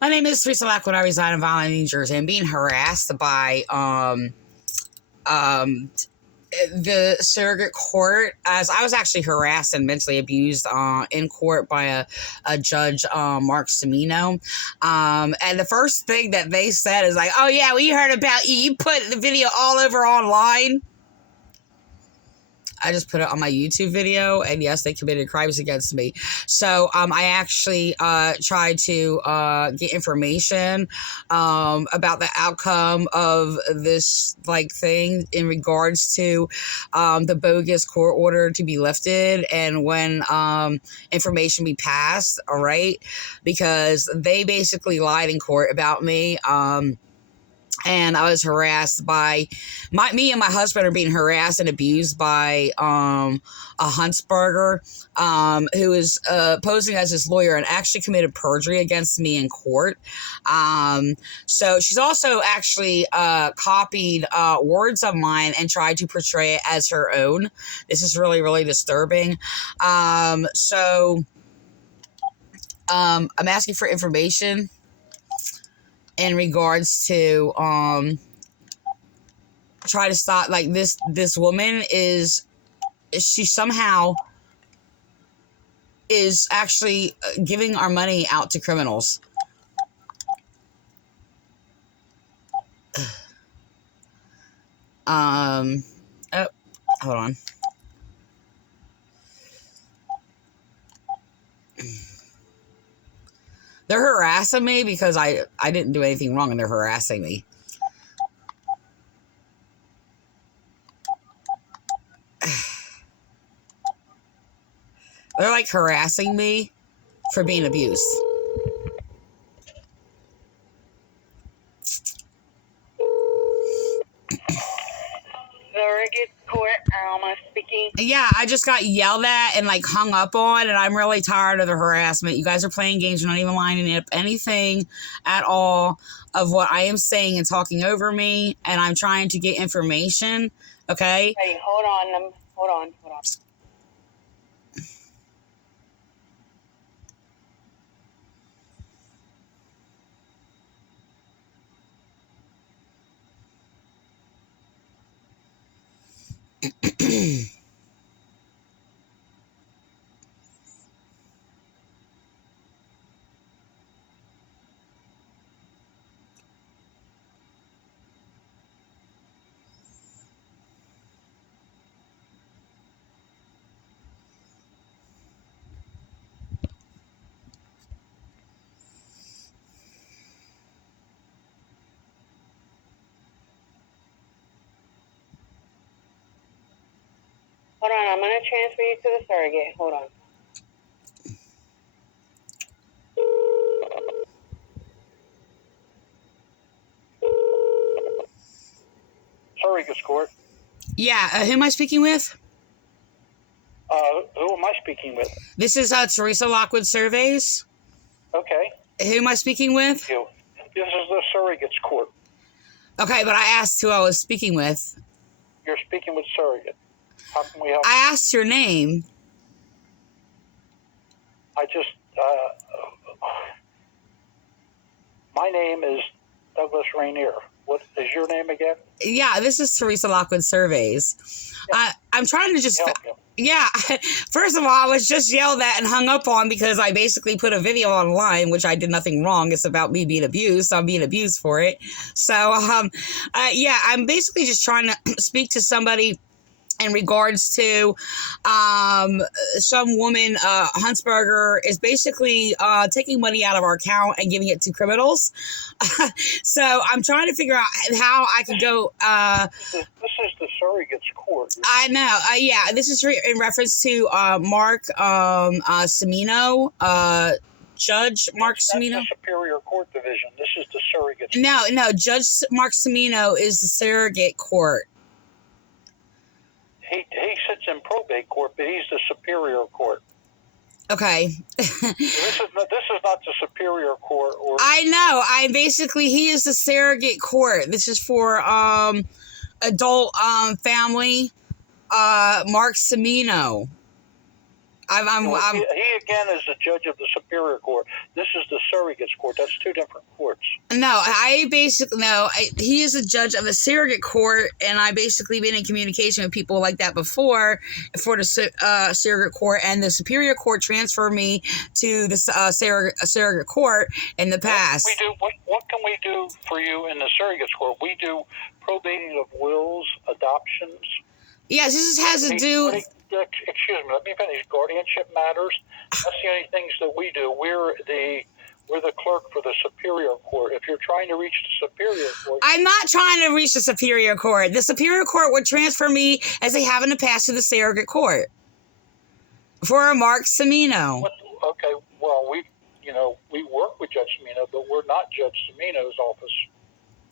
My name is Teresa Lockwood. I reside in Violin, New Jersey. I'm being harassed by um the surrogate court, as I was actually harassed and mentally abused in court by a judge, Mark Semino. And the first thing that they said is like, "Oh yeah, we heard about you. You put the video all over online." I just put it on my YouTube video, and yes, they committed crimes against me. So I actually tried to get information about the outcome of this thing in regards to the bogus court order to be lifted, and when information be passed. All right, because they basically lied in court about me. And I was harassed by me and my husband are being harassed and abused by a Huntsberger who is posing as his lawyer and actually committed perjury against me in court. So she's also actually copied words of mine and tried to portray it as her own. This is really, really disturbing. So I'm asking for information in regards to try to stop this woman she somehow is actually giving our money out to criminals. Oh, hold on. They're harassing me because I didn't do anything wrong, and they're harassing me. They're harassing me for being abused. Surrogate Court, Alma speaking. Yeah, I just got yelled at and hung up on, and I'm really tired of the harassment. You guys are playing games. You're not even lining up anything at all of what I am saying and talking over me, and I'm trying to get information. Okay? Hey, hold on. Hold on. Hold on, I'm going to transfer you to the surrogate. Hold on. Surrogate Court. Yeah, who am I speaking with? Who am I speaking with? This is Teresa Lockwood Surveys. Okay. Who am I speaking with? You. This is the Surrogate's Court. Okay, but I asked who I was speaking with. You're speaking with Surrogate. How can we help? I asked your name. I just, my name is Douglas Rainier. What is your name again? Yeah, this is Teresa Lockwood Surveys. Yeah. I'm trying to just... Help you. Yeah, first of all, I was just yelled at and hung up on because I basically put a video online, which I did nothing wrong. It's about me being abused, so I'm being abused for it. So, yeah, I'm basically just trying to speak to somebody in regards to some woman, Huntsberger, is basically taking money out of our account and giving it to criminals. So I'm trying to figure out how I can go... This is the Surrogate's Court. I know. Yeah, this is in reference to Mark Semino, Judge Mark Semino. That's the Superior Court Division. This is the Surrogate's Court. No, Judge Mark Semino is the surrogate court. He sits in probate court, but he's the Superior Court. Okay. This is not the Superior Court. I know. He is the surrogate court. This is for adult family. Mark Semino. He again is the judge of the Superior Court. This is the Surrogates Court. That's two different courts. No, he is a judge of the Surrogate Court, and I basically been in communication with people like that before for the Surrogate Court, and the Superior Court transferred me to the Surrogate Court in the past. What can we do for you in the Surrogates Court? We do probating of wills, adoptions. Yes, this has to do. Excuse me, let me finish. Guardianship matters. That's the only things that we do. We're the clerk for the Superior Court. If you're trying to reach the Superior Court, I'm not trying to reach the Superior Court. The Superior Court would transfer me, as they have in the past, to the Surrogate Court for Mark Cimino. Okay, well, we work with Judge Cimino, but we're not Judge Cimino's office.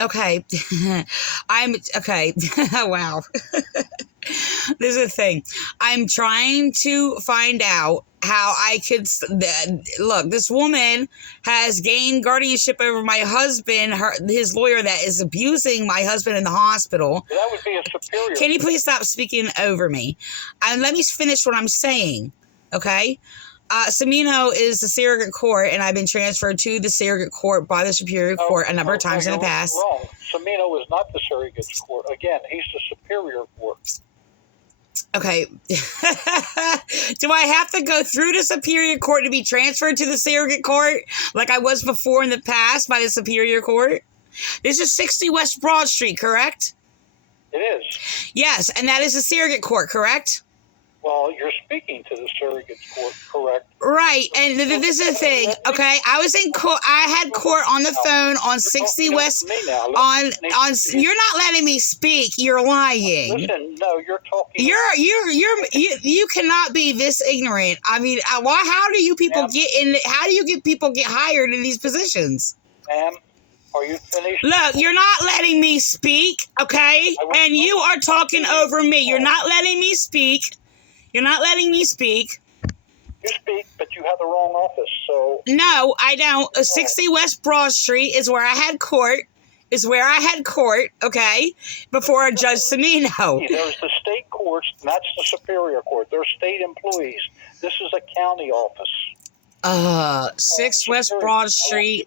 Okay. Okay. Wow. This is the thing. I'm trying to find out how I could look. This woman has gained guardianship over my husband, his lawyer that is abusing my husband in the hospital. That would be a superior. Can you please stop speaking over me? And let me finish what I'm saying. Okay. Cimino is the Surrogate Court, and I've been transferred to the Surrogate Court by the Superior Court a number of times in the past. Wrong. Cimino is not the Surrogate Court. Again, he's the Superior Court. Okay. Do I have to go through the Superior Court to be transferred to the Surrogate Court like I was before in the past by the Superior Court? This is 60 West Broad Street, correct? It is. Yes, and that is the Surrogate Court, correct? Well, you're speaking to the Surrogate Court, correct? Right, and this is the thing, okay? I was in court. I had court on the phone on 60 West. You're not letting me speak. You're lying. Listen, no, you're talking. You cannot be this ignorant. I mean, how do you people get in? How do you get people get hired in these positions? Ma'am, are you finished? Look, you're not letting me speak, okay? And you are talking over me. You're not letting me speak. You're not letting me speak. You speak, but you have the wrong office, so... No, I don't. 60 West Broad Street is where I had court. Okay? Before Judge Cimino. There's the state courts, and that's the Superior Court. They're state employees. This is a county office. 6 West Broad Street,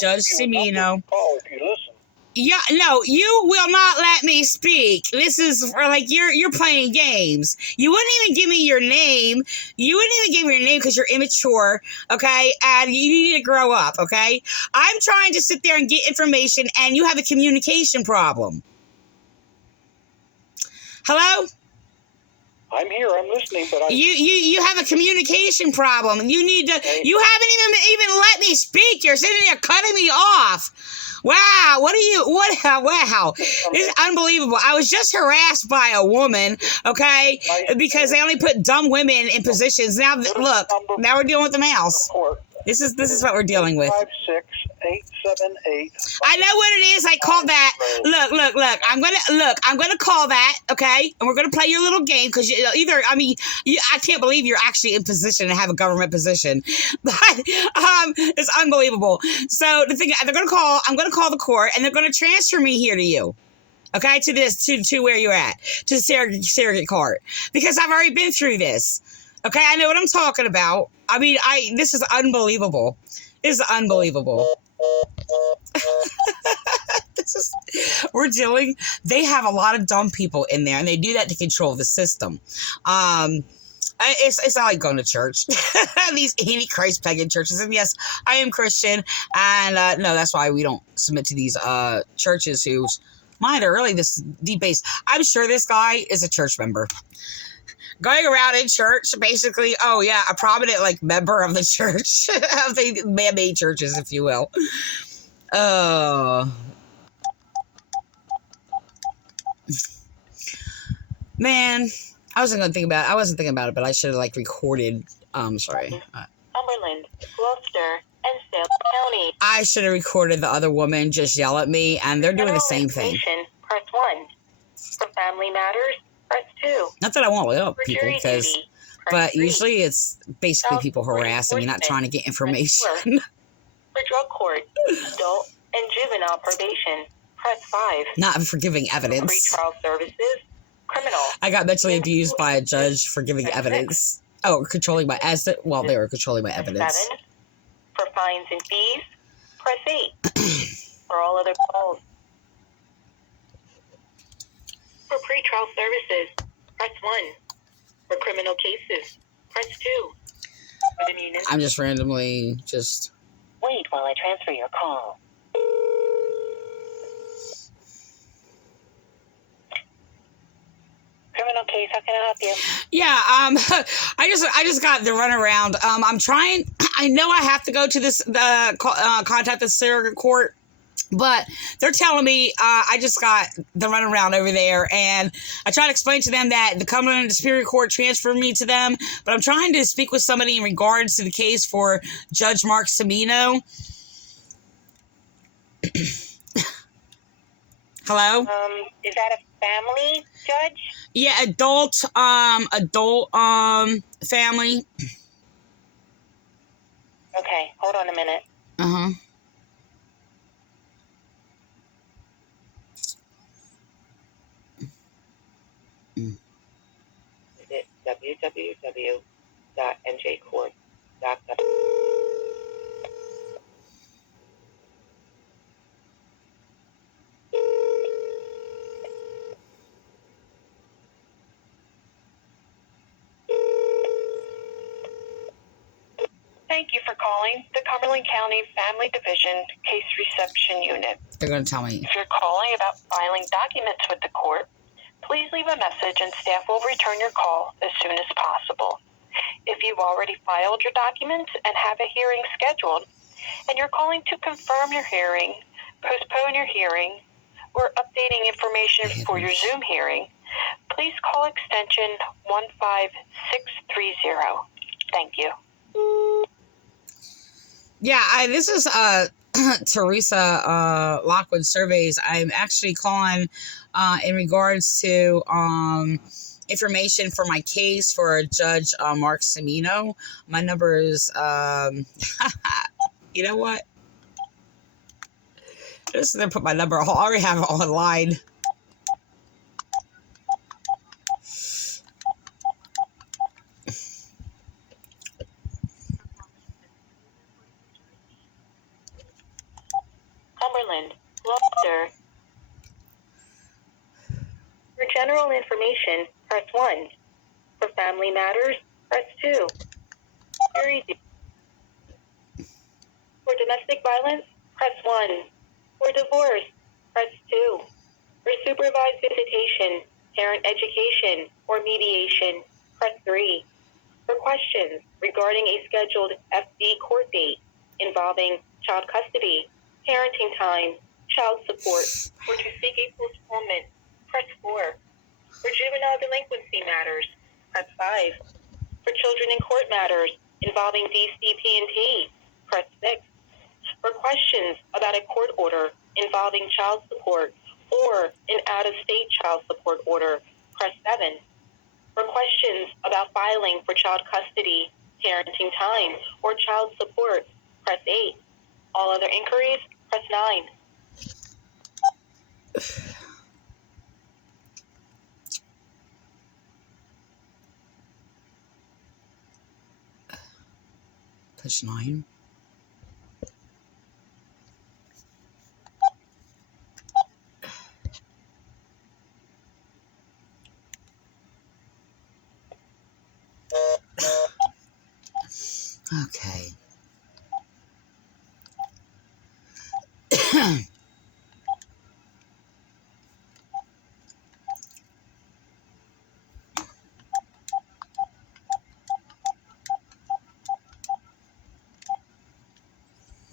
Judge Cimino. If you listen. Yeah, no, you will not let me speak. This is like you're playing games. You wouldn't even give me your name. You wouldn't even give me your name because you're immature, okay? And you need to grow up, okay? I'm trying to sit there and get information, and you have a communication problem. Hello? I'm here. I'm listening, but you have a communication problem. You need to. You haven't even let me speak. You're sitting there cutting me off. Wow, wow. This is unbelievable. I was just harassed by a woman, okay, because they only put dumb women in positions. Now, look, now we're dealing with the mouse. This is what we're dealing with. 56878. I know what it is. I called that. Look. I'm gonna call that. Okay, and we're gonna play your little game because I can't believe you're actually in position to have a government position, but it's unbelievable. So the thing, I'm gonna call the court, and they're gonna transfer me here to you. Okay, to where you're at, to the Surrogate Court, because I've already been through this. Okay, I know what I'm talking about. I mean, this is unbelievable. This is unbelievable. They have a lot of dumb people in there, and they do that to control the system. It's not like going to church. These anti-Christ pagan churches. And yes, I am Christian, and no, that's why we don't submit to these churches whose mind are really this debased. I'm sure this guy is a church member. Going around in church, basically, a prominent, member of the church, of the man-made churches, if you will. Man, I wasn't thinking about it, but I should have, recorded, sorry. Cumberland, Gloucester, and Salem County. I should have recorded the other woman just yell at me, and they're doing the same thing. Press 1. For family matters, press 2. Not that I want to help people, but usually it's basically people harassing me, not trying to get information. For drug court, adult and juvenile probation, press 5. Not for giving evidence. For pretrial services, criminal. I got mentally abused by a judge for giving evidence. Oh, controlling my asset. Well, they were controlling my Press evidence. 7. For fines and fees, press 8. For all other calls. For pretrial services, press 1. For criminal cases, press 2. For the municipal... I'm just randomly just... Wait while I transfer your call. Criminal case, how can I help you? Yeah, I just got the runaround. I'm trying. I know I have to go to this contact the surrogate court, but they're telling me I just got the runaround over there, and I try to explain to them that the Cumberland Superior Court transferred me to them, but I'm trying to speak with somebody in regards to the case for Judge Mark Semino. Hello? Is that a family judge? Yeah, adult family. Okay, hold on a minute. Uh-huh. Visit www.njcourt.gov. Thank you for calling the Cumberland County Family Division Case Reception Unit. They're going to tell me. If you're calling about filing documents with the court, please leave a message and staff will return your call as soon as possible. If you've already filed your documents and have a hearing scheduled, and you're calling to confirm your hearing, postpone your hearing, or updating information for your Zoom hearing, please call extension 15630. Thank you. Yeah, this is Teresa Lockwood Surveys. I'm actually calling in regards to information for my case for Judge Mark Semino. My number is, you know what? I'm just going to put my number. I already have it online. Cumberland, Gloucester. For general information, press 1. For family matters, press 2. For domestic violence, press 1. For divorce, press 2. For supervised visitation, parent education, or mediation, press 3. For questions regarding a scheduled FD court date involving child custody, parenting time, child support, or to seek a postponement, press 4. For juvenile delinquency matters, press 5. For children in court matters involving DCP&T, press 6. For questions about a court order involving child support or an out-of-state child support order, press 7. For questions about filing for child custody, parenting time, or child support, press 8. All other inquiries, press 9. Push 9. Okay. Thank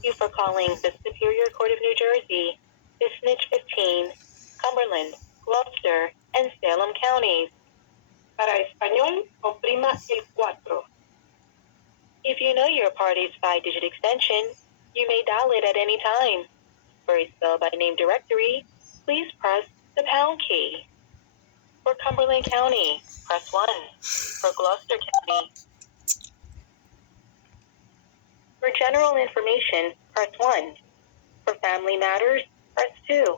you for calling the Superior Court of New Jersey, Snitch 15, Cumberland, Gloucester, and Salem counties. Para español, oprima el 4. If you know your party's 5-digit extension, you may dial it at any time. For a spell-by-name directory, please press the pound key. For Cumberland County, press 1. For Gloucester County. For general information, press 1. For family matters, press 2.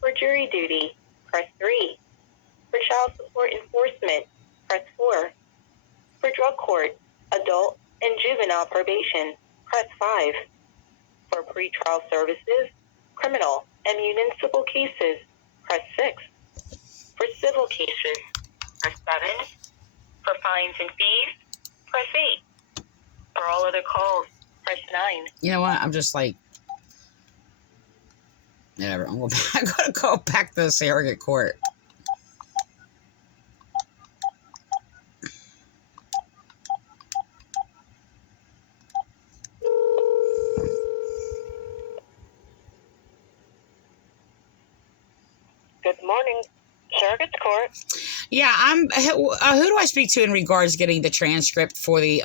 For jury duty, press 3. For child support enforcement, press 4. For drug court, adult and juvenile probation, press 5. For pretrial services, criminal and municipal cases, press 6. For civil cases, press 7. For fines and fees, press 8. For all other calls, press 9. You know what? I'm just like, whatever. I'm gonna go back to the surrogate court. Good morning, Surrogate's Court. Yeah, who do I speak to in regards to getting the transcript for the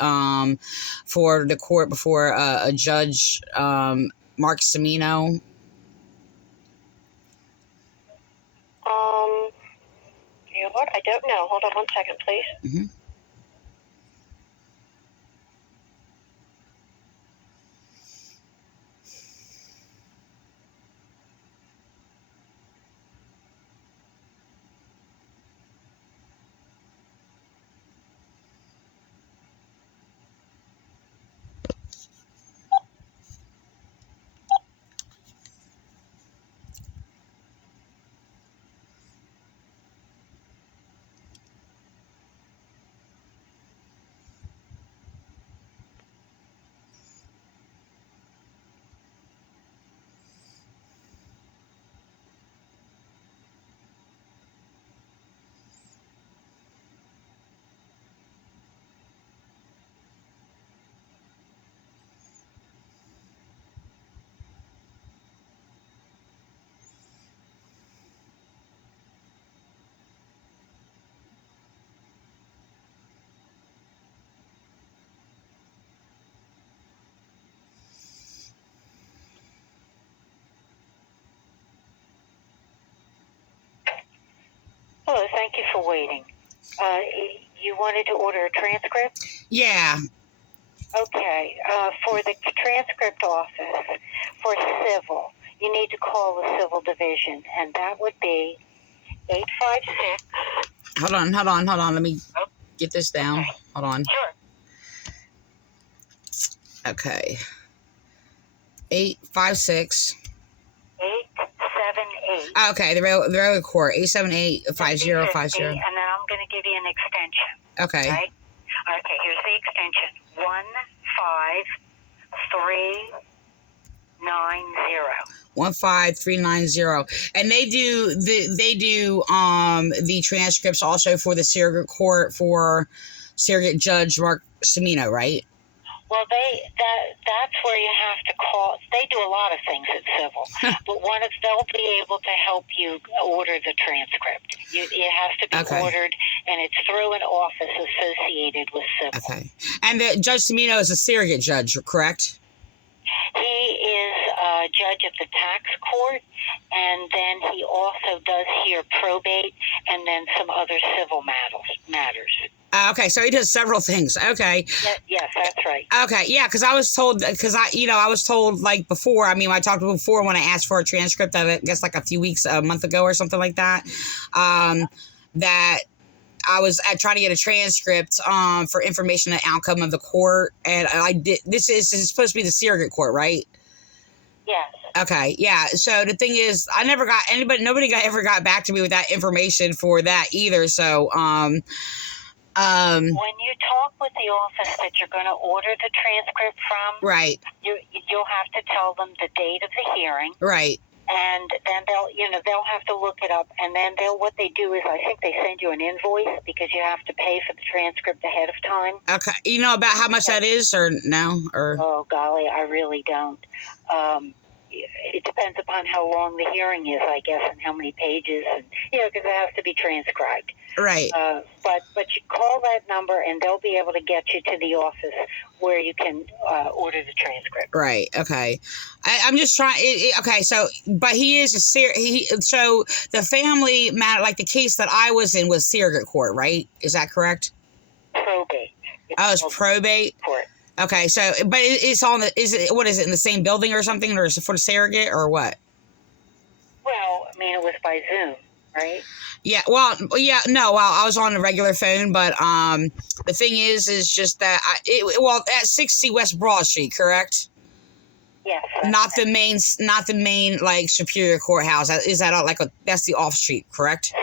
court before a judge, Mark Semino? You know what? I don't know. Hold on one second, please. Mm-hmm. Hello, thank you for waiting. You wanted to order a transcript? Yeah. Okay. For the transcript office, for civil, you need to call the civil division, and that would be 856. Hold on. Let me get this down. Okay. Hold on. Sure. Okay. 856. 878. Okay, the railroad court, 878-5050. And then I'm going to give you an extension. Okay. Right? Okay, here's the extension. 15390. 15390. And they do the transcripts also for the surrogate court for surrogate judge Mark Semino, right? Well, that's where you have to call. They do a lot of things at civil, but they'll be able to help you order the transcript. It has to be ordered, and it's through an office associated with civil. Okay. And the Judge Semino is a surrogate judge, correct? He is a judge of the tax court, and then he also does hear probate and then some other civil matters. Okay, so he does several things. Okay. Yes, that's right. Okay, yeah, because I was told like before. I mean, I talked before when I asked for a transcript. I guess like a month ago or something like that. That I was trying to get a transcript for information on the outcome of the court, and I did. This is supposed to be the surrogate court, right? Yes. Okay, yeah. So the thing is, nobody ever got back to me with that information for that either. So, when you talk with the office that you're going to order the transcript from, right, you'll have to tell them the date of the hearing, right, and then they'll have to look it up, and then what they do is I think they send you an invoice because you have to pay for the transcript ahead of time. Okay, you know about how much that is, or no, or oh golly, I really don't. It depends upon how long the hearing is, I guess, and how many pages, and because it has to be transcribed. Right. But you call that number, and they'll be able to get you to the office where you can order the transcript. Right. Okay. I'm just trying. Okay. So, but he is so the family matter, like the case that I was in, was surrogate court, right? Is that correct? Probate. It's probate. Court. Okay, so but it's on the what is it in the same building or something, or is it for the surrogate or what? Well, I mean, it was by Zoom. right? Yeah, well, yeah, no, well, I was on a regular phone, but the thing is just that at 60 West Broad Street, correct? Yes. Not the main like Superior Courthouse. Is that that's the off street, correct?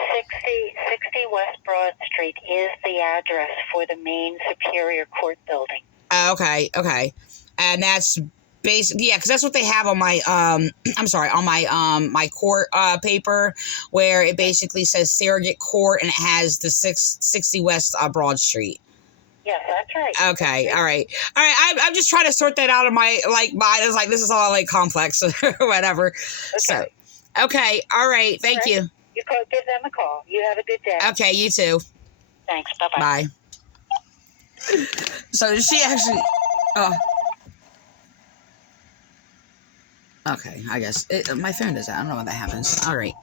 60 West Broad Street is the address for the main Superior Court building. Okay, and that's basically, yeah, because that's what they have on my I'm sorry, on my court paper, where it basically says Surrogate Court and it has the 60 West Broad Street. Yes, that's right. Okay, all right. I'm just trying to sort that out of my mind. It's like this is all like complex or whatever. Okay. So, okay, all right. Thank you. You give them a call. You have a good day. Okay, you too. Thanks. Bye-bye. Bye. So she actually. Oh. Okay, I guess my phone does that. I don't know when that happens. All right.